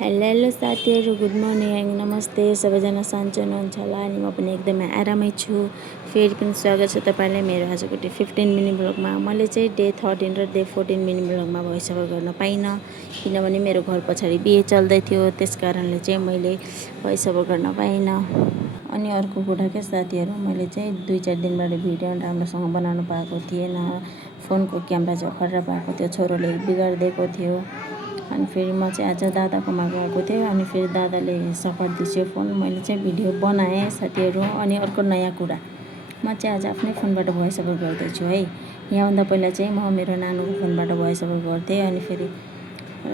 Hello hello साथीहरू, good morning, नमस्ते। सबैजना सन्चै हुनुहुन्छ होला अनि म पनि एकदमै आरामै छु। फेरि पनि स्वागत छ तपाईँलाई मेरो आजको डे 15 मिनी ब्लगमा। मैले चाहिँ डे 13 र डे 14 मिनी ब्लगमा भोइस ओभर गर्न पाइनँ, किनभने मेरो घर पछाडि बिहे चल्दै थियो, त्यस कारणले चाहिँ मैले भोइस ओभर गर्न पाइनँ। अनि अर्को कुरा के साथीहरू, मैले चाहिँ 2-4 दिनबाट भिडियो राम्रोसँग बनाउनु पाएको थिएन। फोनको क्यामेरा चाहिँ खराब भएको थियो, छोरोले बिगारिदिएको थियो। अनि फेरि म चाहिँ आज दादाकोमा गएको थिएँ अनि फेरि दादाले सकाइदियो फोन। मैले चाहिँ भिडियो बनाएँ साथीहरू। अनि अर्को नयाँ कुरा, म चाहिँ आज आफ्नै फोनबाट भोइस ओभर गर्दैछु है। यहाँभन्दा पहिला चाहिँ म मेरो नानुको फोनबाट भोइस ओभर गर्थेँ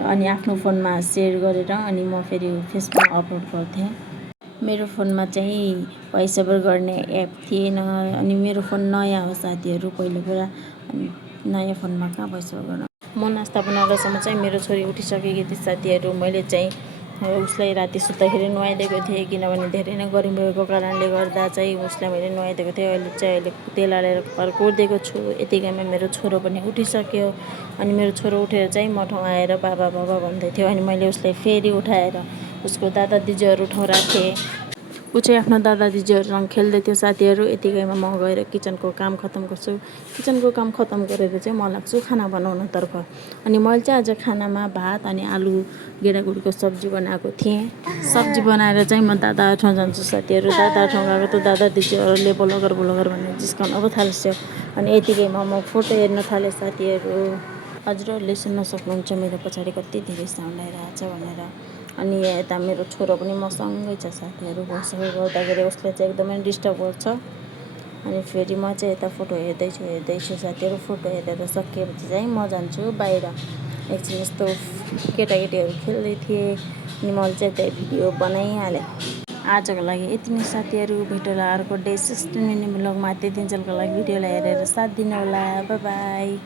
अनि आफ्नो फोनमा सेयर गरेर अनि म फेरि फेसबुकमा अपलोड गर्थेँ। मेरो फोनमा चाहिँ भोइस ओभर गर्ने एप थिएन अनि मेरो फोन नयाँ हो साथीहरू, पहिलो कुरा। अनि नयाँ फोनमा कहाँ भोइस ओभर गर्न। म नास्ता बनाउँदासम्म चाहिँ मेरो छोरी उठिसकेकी थिए साथीहरू। मैले चाहिँ उसलाई राति सुत्दाखेरि नुहाइदिएको थिएँ, किनभने धेरै नै गर्मी भएको कारणले गर्दा चाहिँ उसलाई मैले नुहाइदिएको थिएँ। अहिले तेल हालेर कपाल कोरिदिएको छु। यतिकैमा मेरो छोरो पनि उठिसक्यो। अनि मेरो छोरो उठेर चाहिँ म ठाउँ आएर बाबा बाबा भन्दै थियो। अनि मैले उसलाई फेरि उठाएर उसको दादा दिदीहरू ठाउँ राखेँ। ऊ चाहिँ आफ्नो दादा दिदीहरूसँग खेल्दै थियो साथीहरू। यतिकैमा म गएर किचनको काम खतम गर्छु। किचनको काम खतम गरेर चाहिँ म लाग्छु खाना बनाउनतर्फ। अनि मैले चाहिँ आज खानामा भात अनि आलु गेडागुडीको सब्जी बनाएको थिएँ। सब्जी बनाएर चाहिँ म दादा ठाउँ जान्छु साथीहरू। दादा ठाउँ गएको त दादा दिदीहरूले ब्लगर भनेर जिस्काउन पो थाल्छ। अनि यतिकैमा म फोटो हेर्न थालेँ साथीहरू। हजुरहरूले सुन्न सक्नुहुन्छ मेरो पछाडि कति धेरै साउन्ड आइरहेछ भनेर। अनि यता मेरो छोरो पनि मसँगै छ साथीहरू। भोइस ओभर गर्दाखेरि उसले चाहिँ एकदमै डिस्टर्ब गर्छ। अनि फेरि म चाहिँ यता फोटो हेर्दैछु साथीहरू। फोटो हेरेर सकिएपछि चाहिँ म जान्छु बाहिर। एकछिन यस्तो केटाकेटीहरू खेल्दै थिएँ अनि मैले चाहिँ त्यही भिडियो बनाइहालेँ। आजको लागि यति नै साथीहरू। भेटौँ होला अर्को डे 16 मिनी ब्लगमा। त्यति दिनसम्मको लागि भिडियोलाई हेरेर साथ दिनु होला। By by.